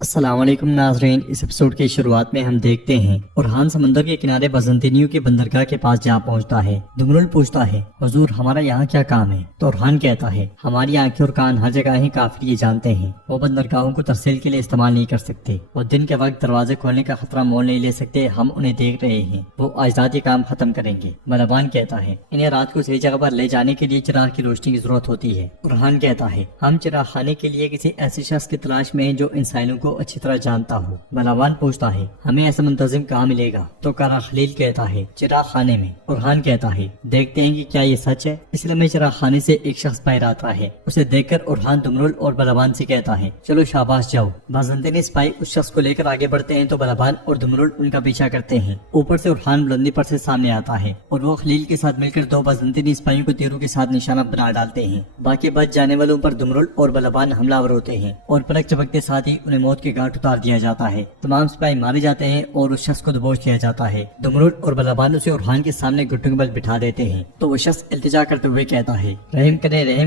السلام علیکم ناظرین، اس ایپیسوڈ کی شروعات میں ہم دیکھتے ہیں اورحان سمندر کے کنارے بازنطینیوں کی بندرگاہ کے پاس جا پہنچتا ہے۔ دمرل پوچھتا ہے، حضور ہمارا یہاں کیا کام ہے؟ تو اورحان کہتا ہے، ہماری آنکھیں اور کان ہر جگہ ہی کافر یہ جانتے ہیں، وہ بندرگاہوں کو ترسیل کے لیے استعمال نہیں کر سکتے، وہ دن کے وقت دروازے کھولنے کا خطرہ مول نہیں لے سکتے، ہم انہیں دیکھ رہے ہیں، وہ آج رات یہ کام ختم کریں گے۔ بلبان کہتا ہے، انہیں رات کو صحیح جگہ پر لے جانے کے لیے چراغ کی روشنی کی ضرورت ہوتی ہے۔ اورحان کہتا ہے، ہم چراغ خانے کے لیے کسی ایسے شخص کی تلاش میں ہیں جو ان سائلوں کو اچھی طرح جانتا ہوں۔ بلبان پوچھتا ہے، ہمیں ایسا منتظم کہاں ملے گا؟ تو کارا خلیل کہتا ہے، چراغ خانے میں۔ اورحان کہتا ہے، دیکھتے ہیں کہ کیا یہ سچ ہے۔ اس لیے میں چراغ خانے سے ایک شخص باہر آتا ہے، اسے دیکھ کر اورحان دمرل اور بلبان سے کہتا ہے، چلو شاباش جاؤ۔ بازنطینی سپاہی اس شخص کو لے کر آگے بڑھتے ہیں تو بلبان اور دمرل ان کا پیچھا کرتے ہیں۔ اوپر سے اورحان بلندی پر سے سامنے آتا ہے اور وہ خلیل کے ساتھ مل کر دو بازنطینی سپاہیوں کو تیروں کے ساتھ نشانہ بنا ڈالتے ہیں۔ باقی بچ جانے والوں پر دمرل اور بلبان حملہ آور ہوتے ہیں اور پلک چپکتے ساتھ ہی انہیں موت کے گھاٹ اتار دیا جاتا ہے۔ تمام سپاہی مارے جاتے ہیں اور اس شخص کو دبوچ لیا جاتا ہے۔ دمرل اور بلبان اسے اورحان کے سامنے گھٹنوں کے بل بٹھا دیتے ہیں تو وہ شخص التجا کرتے ہوئے کہتا ہے، رحم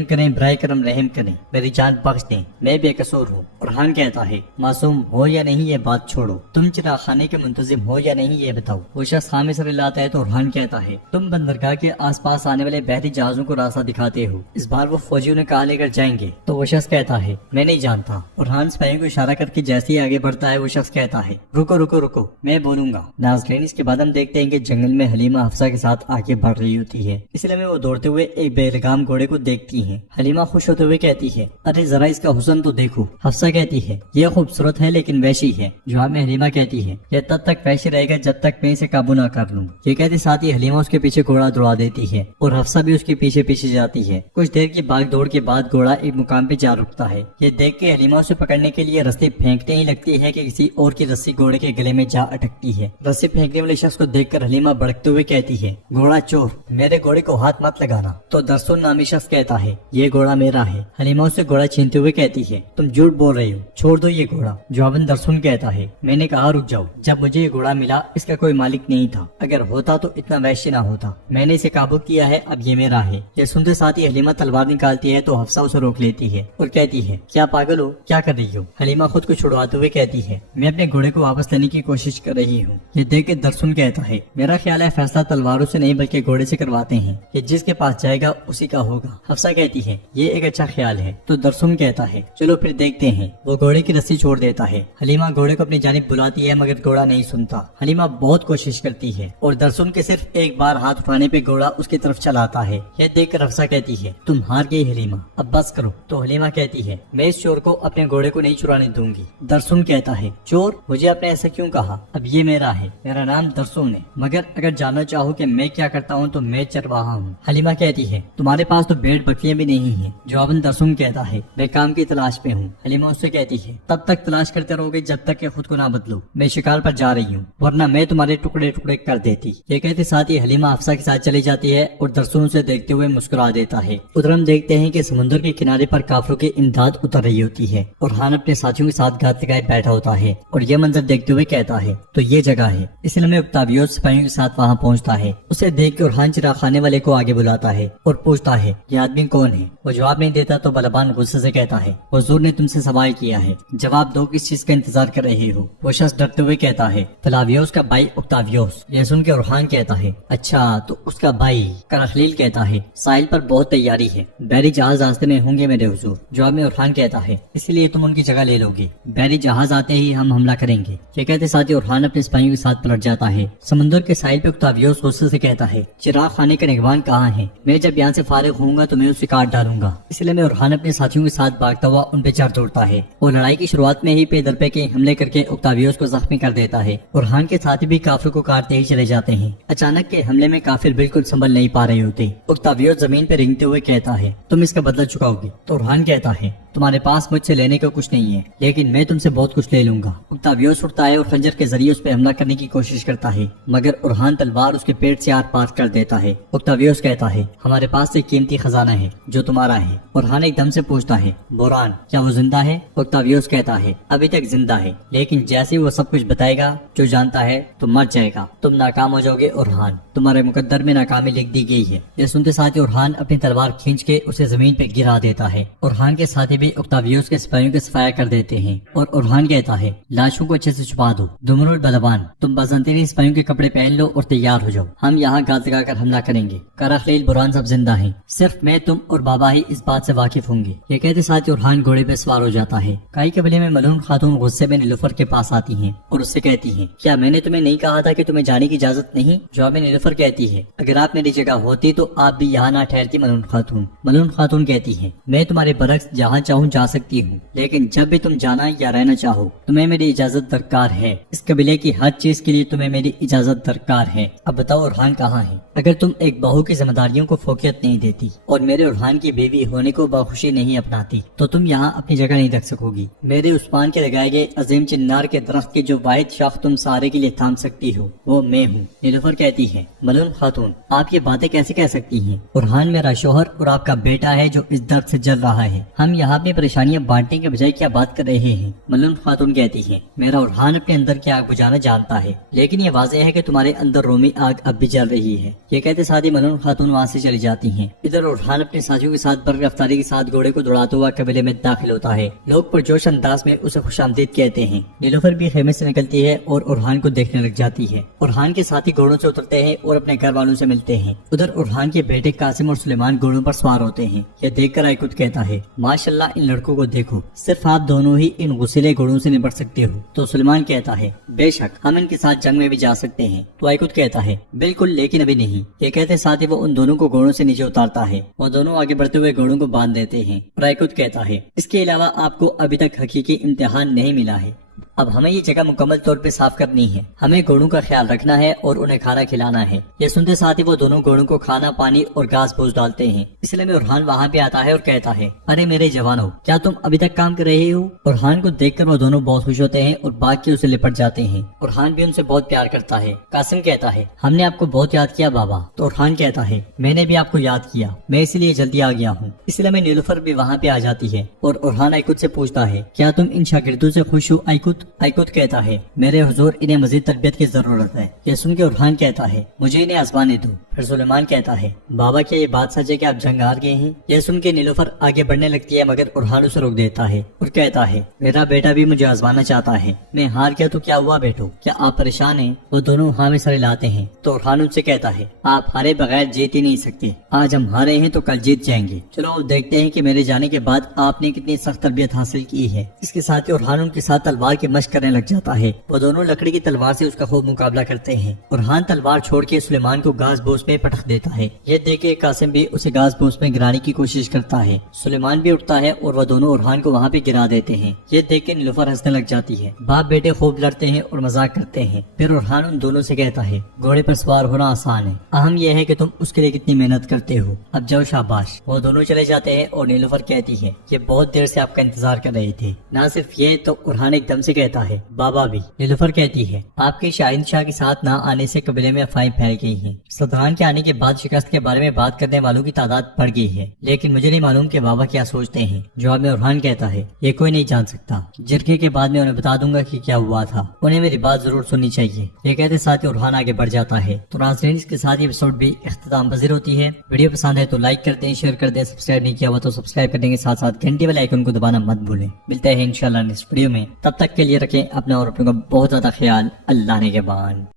کریں برائے کرم رحم کریں، میری جان بخش دیں، میں بے قصور ہوں۔ اورحان کہتا ہے، معصوم ہو یا نہیں یہ بات چھوڑو، تم چراغ خانے کے منتظم ہو یا نہیں یہ بتاؤ۔ وہ شخص خامے سر لاتا ہے تو اورحان کہتا ہے، تم بندرگاہ کے آس پاس آنے والے بحری جہازوں کو راستہ دکھاتے ہو، اس بار وہ فوجیوں نے کہاں لے کر جائیں گے؟ تو وہ شخص کہتا ہے، میں نہیں جانتا۔ اورحان سپاہیوں کو اشارہ کر کے جیسے ہی آگے بڑھتا ہے وہ شخص کہتا ہے، رکو میں بولوں گا۔ ناظرین، اس کے بعد ہم دیکھتے ہیں کہ جنگل میں حلیمہ حفصہ کے ساتھ آگے بڑھ رہی ہوتی ہے، اس لیے وہ دوڑتے ہوئے ایک بے لگام گھوڑے کو دیکھتی ہیں۔ حلیمہ خوش ہوتے ہوئے کہتی ہے، ارے ذرا اس کا حسن تو دیکھو۔ حفصہ کہتی ہے، یہ خوبصورت ہے لیکن وحشی ہے۔ جواب میں حلیمہ کہتی ہے، یہ تب تک وحشی رہے گا جب تک میں اسے قابو نہ کر لوں۔ یہ کہتے ساتھ ہی حلیمہ اس کے پیچھے گھوڑا دوڑا دیتی ہے اور حفصہ بھی اس کے پیچھے پیچھے جاتی ہے۔ کچھ دیر کی بھاگ دوڑ کے بعد گھوڑا ایک مقام پہ جا رکتا ہے۔ یہ دیکھ کے حلیمہ اسے پکڑنے کے لیے رسی پھینکتے ہی لگتی ہے کہ کسی اور کی رسی گھوڑے کے گلے میں جا اٹکتی ہے۔ رسی پھینکنے والے شخص کو دیکھ کر حلیمہ بھڑکتے ہوئے کہتی ہے، گھوڑا چور، میرے گھوڑے کو ہاتھ مت لگانا۔ تو درسن نامی شخص کہتا ہے، یہ گھوڑا میرا ہے۔ حلیمہ اسے گھوڑا چھینتے ہوئے کہتی ہے، تم جھوٹ بول رہی ہو، چھوڑ دو یہ گھوڑا۔ جواباً درسن کہتا ہے، میں نے کہا رک جاؤ، جب مجھے یہ گھوڑا ملا اس کا کوئی مالک نہیں تھا، اگر ہوتا تو اتنا وحشی نہ ہوتا، میں نے اسے قابو کیا ہے، اب یہ میرا ہے۔ یہ سنتے ساتھ ہی حلیمہ تلوار نکالتی ہے تو حفصہ اسے روک لیتی ہے اور کہتی ہے، کیا پاگل ہو، کیا کر رہی ہو؟ حلیمہ خود کو چھڑواتے ہوئے کہتی ہے، میں اپنے گھوڑے کو واپس لینے کی کوشش کر رہی ہوں۔ یہ دیکھ کے درسن کہتا ہے، میرا خیال ہے فیصلہ تلواروں سے نہیں بلکہ گھوڑے سے کرواتے ہیں، کہ جس کے پاس جائے گا اسی کا ہوگا۔ حفصہ کہتی ہے، یہ ایک اچھا خیال ہے۔ تو درسن کہتا ہے، چلو پھر دیکھتے ہیں۔ وہ گھوڑے کی رسی چھوڑ دیتا ہے۔ حلیمہ گھوڑے کو اپنی جانب بلاتی ہے مگر گھوڑا نہیں سنتا۔ حلیمہ بہت کوشش کرتی ہے اور درسن کے صرف ایک بار ہاتھ اٹھانے پہ گھوڑا اس کی طرف چلاتا ہے۔ یہ دیکھ کر حفصہ کہتی ہے، تم ہار گئی حلیمہ، اب بس کرو۔ تو حلیمہ کہتی ہے، میں اس چور کو اپنے گھوڑے کو نہیں چرانے دوں گی۔ درسن کہتا ہے، چور، مجھے آپ نے ایسا کیوں کہا؟ اب یہ میرا ہے، میرا نام درسن ہے، مگر اگر جاننا چاہو کہ میں کیا کرتا ہوں تو میں چرواہا ہوں۔ حلیمہ کہتی ہے، تمہارے پاس تو بھیڑ بکریاں بھی نہیں ہیں۔ جواباً درسن کہتا ہے، میں کام کی تلاش میں ہوں۔ حلیمہ اس سے کہتی ہے، تب تک تلاش کرتے رہو گے جب تک کہ خود کو نہ بدلو، میں شکار پر جا رہی ہوں، ورنہ میں تمہارے ٹکڑے ٹکڑے کر دیتی۔ یہ کہتے ساتھ ہی حلیمہ حفصہ کے ساتھ چلی جاتی ہے اور درسن اسے دیکھتے ہوئے مسکرا دیتا ہے۔ ادھر ہم دیکھتے ہیں کہ سمندر کے کنارے پر کافروں کی امداد اتر رہی ہوتی ہے اور اورحان اپنے ساتھیوں کے ساتھ گھات لگائے بیٹھا ہوتا ہے اور یہ منظر دیکھتے ہوئے کہتا ہے، تو یہ جگہ ہے۔ اس لیے میں اکتاویوس سپاہیوں کے ساتھ وہاں پہنچتا ہے۔ اسے دیکھ کے اورحان چراغ خانے والے کو آگے بلاتا ہے اور پوچھتا ہے، یہ آدمی کون ہے؟ وہ جواب نہیں دیتا تو بلبان غصے سے کہتا ہے، حضور نے تم سے سوال کیا ہے، جواب دو، کس چیز کا انتظار کر رہے ہو؟ وہ شخص ڈرتے ہوئے کہتا ہے، فلاویوس کا بھائی اکتاویوس۔ یہ سن کے اورحان کہتا ہے، اچھا تو اس کا بھائی؟ کراخلیل کہتا ہے، ساحل پر بہت تیاری ہے، بحری جہاز راستے میں ہوں گے میرے حضور۔ جواب میں اورحان کہتا ہے، اسی لیے تم ان کی جگہ لے لو گے، بحری جہاز آتے ہی ہم حملہ کریں گے۔ یہ کہتے ساتھ ہی اورحان اپنے سپاہیوں کے ساتھ پلٹ جاتا ہے۔ سمندر کے ساحل پہ اکتاویوس غصے سے کہتا ہے، چراغ خانے کا نگہبان کہاں ہے؟ میں جب یہاں سے فارغ ہوں گا تو میں اسے کاٹ ڈالوں گا۔ اس لیے میں اورحان اپنے ساتھیوں کے ساتھ بھاگتا ہوا ان پہ چڑھ دوڑتا ہے اور لڑائی کی شروعات میں ہی پے در پے کے حملے کر کے اکتاویوس کو زخمی کر دیتا ہے۔ اورحان کے ساتھی بھی کافر کو کاٹتے ہی چلے جاتے ہیں۔ اچانک کے حملے میں کافر بالکل سنبھل نہیں پا رہے ہوتے۔ اکتاویوس زمین پہ رینگتے ہوئے کہتا ہے، تم اس کا بدلہ چکاؤ گے؟ تو اورحان کہتا ہے، تمہارے پاس مجھ سے لینے کا کچھ نہیں ہے لیکن میں تم سے بہت کچھ لے لوں گا۔ اکتاویوس اٹھتا ہے اور خنجر کے ذریعے اس پہ حملہ کرنے کی کوشش کرتا ہے مگر اورحان تلوار اس کے پیٹ سے آر پار کر دیتا ہے۔ اکتاویوس کہتا ہے، ہمارے پاس ایک قیمتی خزانہ ہے جو تمہارا ہے۔ اورحان ایک دم سے پوچھتا ہے، بوران، کیا وہ زندہ ہے؟ اکتاویوس کہتا ہے، ابھی تک زندہ ہے لیکن جیسے وہ سب کچھ بتائے گا جو جانتا ہے تو مر جائے گا، تم ناکام ہو جاؤ گے اورحان، تمہارے مقدر میں ناکامی لکھ دی گئی ہے۔ یہ سنتے ساتھ اورحان اپنی تلوار کھینچ کے اسے زمین پہ گرا دیتا ہے۔ اورحان کے ساتھی بھی اوکتاویوس کے سپاہیوں کے صفایا کر دیتے ہیں اور اورہان کہتا ہے لاشوں کو اچھے سے چھپا دو۔ دمرل بلبان، تم بازنطینی سپاہیوں کے کپڑے پہن لو اور تیار ہو جاؤ، ہم یہاں گاز لگا کر حملہ کریں گے۔ کراخلیل بران سب زندہ ہیں، صرف میں، تم اور بابا ہی اس بات سے واقف ہوں گے۔ یہ کہتے ساتھ اورہان گھوڑے پہ سوار ہو جاتا ہے۔ کائی قبیلے میں ملعون خاتون غصے میں نیلوفر کے پاس آتی ہیں اور اس سے کہتی ہیں کیا میں نے تمہیں نہیں کہا تھا کہ تمہیں جانے کی اجازت نہیں؟ جواب میں نیلوفر کہتی ہے اگر آپ میری جگہ ہوتی تو آپ بھی یہاں نہ ٹھہرتی ملعون خاتون۔ ملعون خاتون کہتی ہے میں تمہارے برعکس جہاں چاہوں جا سکتی ہوں، لیکن جب بھی تم جانا یا رہنا چاہو تمہیں میری اجازت درکار ہے۔ اس قبیلے کی ہر چیز کے لیے تمہیں میری اجازت درکار ہے۔ اب بتاؤ اورہان کہاں ہے؟ اگر تم ایک بہو کی ذمہ داریوں کو فوقیت نہیں دیتی اور میرے اورہان کی بیوی ہونے کو بخوشی نہیں اپناتی تو تم یہاں اپنی جگہ نہیں رکھ سکو گی۔ میرے عثمان کے لگائے گئے عظیم چنار کے درخت کی جو واحد شاخ تم سارے کے لیے تھام سکتی ہو وہ میں ہوں۔ نیلوفر کہتی ہے ملعون خاتون آپ یہ باتیں کیسے کہہ سکتی ہیں؟ اورہان میرا شوہر اور آپ کا بیٹا ہے جو اس درد سے جل رہا ہے، ہم یہاں اپنی پریشانیاں بانٹنے کے بجائے کیا بات کر رہے ہیں؟ ملعون خاتون کہتی ہے میرا اورہان اپنے اندر کی آگ بجھانا جانتا ہے، لیکن یہ واضح ہے کہ تمہارے اندر رومی آگ اب بھی جل رہی ہے۔ یہ کہتے ساتھ ہی ملعون خاتون وہاں سے چلی جاتی ہیں۔ ادھر اورہان اپنے ساتھیوں کے ساتھ برق رفتاری کے ساتھ گھوڑے کو دوڑاتا ہوا قبیلے میں داخل ہوتا ہے۔ لوگ پرجوش انداز میں اسے خوش آمدید کہتے ہیں۔ نیلوفر بھی خیمے سے نکلتی ہے اور اورہان کو دیکھنے لگ جاتی ہے۔ اورہان کے ساتھی گھوڑوں سے اترتے ہیں اور اپنے گھر والوں سے ملتے ہیں۔ ادھر اورہان کے بیٹے قاسم اور سلیمان گھوڑوں پر سوار ہوتے ہیں۔ یہ دیکھ کر آئیکوت کہتا ہے ماشاءاللہ ان لڑکوں کو دیکھو، صرف آپ دونوں ہی ان غسیلے گھوڑوں سے نبٹ سکتے ہو۔ تو سلیمان کہتا ہے بے شک ہم ان کے ساتھ جنگ میں بھی جا سکتے ہیں۔ تو آئیکوت کہتا ہے بالکل، لیکن ابھی نہیں۔ یہ کہتے ساتھ ہی وہ ان دونوں کو گھوڑوں سے نیچے اتارتا ہے۔ وہ دونوں آگے بڑھتے ہوئے گھوڑوں کو باندھ دیتے ہیں اور آئیکوت کہتا ہے اس کے علاوہ آپ کو ابھی تک حقیقی امتحان نہیں ملا ہے۔ اب ہمیں یہ جگہ مکمل طور پہ صاف کرنی ہے، ہمیں گھوڑوں کا خیال رکھنا ہے اور انہیں کھانا کھلانا ہے۔ یہ سنتے ساتھ ہی وہ دونوں گھوڑوں کو کھانا پانی اور گھاس بوجھ ڈالتے ہیں۔ اس لیے اورہان وہاں پہ آتا ہے اور کہتا ہے ارے میرے جوانوں کیا تم ابھی تک کام کر رہے ہو؟ اورہان کو دیکھ کر وہ دونوں بہت خوش ہوتے ہیں اور بھاگ کے اسے لپٹ جاتے ہیں۔ اورہان بھی ان سے بہت پیار کرتا ہے۔ قاسم کہتا ہے ہم نے آپ کو بہت یاد کیا بابا۔ تو اورہان کہتا ہے میں نے بھی آپ کو یاد کیا، میں اسی لیے جلدی آ گیا ہوں۔ اس لیے نیلوفر بھی وہاں پہ آ جاتی ہے اور اورہان آئیکوت سے پوچھتا ہے کیا تم ان شاگردوں سے خوش ہو آئیکوت؟ آئیکوت کہتا ہے میرے حضور انہیں مزید تربیت کی ضرورت ہے۔ یہ سن کے اورہان کہتا ہے مجھے انہیں آزمانے دو۔ پھر سلیمان کہتا ہے بابا کیا یہ بات سچ ہے کہ آپ جنگ ہار گئے ہیں؟ یہ سن کے نیلوفر آگے بڑھنے لگتی ہے مگر اورہان اسے روک دیتا ہے اور کہتا ہے میرا بیٹا بھی مجھے آزمانا چاہتا ہے، میں ہار گیا تو کیا ہوا بیٹو، کیا آپ پریشان ہیں؟ وہ دونوں ہاں میں سر لاتے ہیں۔ تو اورہان ان سے کہتا ہے آپ ہارے بغیر جیت ہی نہیں سکتے، آج ہم ہارے ہیں تو کل جیت جائیں گے۔ چلو دیکھتے ہیں کہ میرے جانے کے بعد آپ نے کتنی سخت تربیت حاصل کی ہے۔ اس کے ساتھ ہی اورہان ان کے ساتھ تلوار کی مشق کرنے لگ جاتا ہے۔ وہ دونوں لکڑی کی تلوار سے اس کا خوب مقابلہ کرتے ہیں۔ اورہان تلوار چھوڑ کے سلیمان کو گھاس بوس میں پٹخ دیتا ہے۔ یہ دیکھ کے قاسم بھی اسے گھاس بوس میں گرانے کی کوشش کرتا ہے۔ سلیمان بھی اٹھتا ہے اور وہ دونوں اورہان کو وہاں پہ گرا دیتے ہیں۔ یہ دیکھ کے نیلوفر ہنسنے لگ جاتی ہے۔ باپ بیٹے خوب لڑتے ہیں اور مذاق کرتے ہیں۔ پھر اورہان ان دونوں سے کہتا ہے گھوڑے پر سوار ہونا آسان ہے، اہم یہ ہے کہ تم اس کے لیے کتنی محنت کرتے ہو، اب جاؤ شاباش۔ وہ دونوں چلے جاتے ہیں اور نیلوفر کہتی ہے یہ بہت دیر سے آپ کا انتظار کر رہے تھے۔ نہ صرف یہ تو اورہان ایک دم سے کہتا ہے بابا بھی۔ نیلوفر کہتی ہے آپ کے شاہین شاہ کے ساتھ نہ آنے سے قبیلے میں افواہیں پھیل گئی ہیں، صدران کے آنے کے بعد شکست کے بارے میں بات کرنے والوں کی تعداد بڑھ گئی ہے، لیکن مجھے نہیں معلوم کہ بابا کیا سوچتے ہیں۔ جواب میں اورہان کہتا ہے یہ کوئی نہیں جان سکتا، جرگے کے بعد میں انہیں بتا دوں گا کہ کیا ہوا تھا، انہیں میری بات ضرور سننی چاہیے۔ یہ کہتے ساتھ ہی اورہان آگے بڑھ جاتا ہے۔ تو ناظرین اس کے ساتھ یہ ایپیسوڈ بھی اختتام پذیر ہوتی ہے۔ ویڈیو پسند ہے تو لائک کر دیں، شیئر کر دیں، سبسکرائب نہیں کیا ہوا تو سبسکرائب کرنے کے ساتھ ساتھ گھنٹی والے آئیکن کو دبانا مت بھولیں۔ ملتے ہیں انشاءاللہ نیکسٹ ویڈیو میں، تب تک کے لیے رکھیں اپنا اور اپنوں کا بہت زیادہ خیال۔ اللہ نے کے بان۔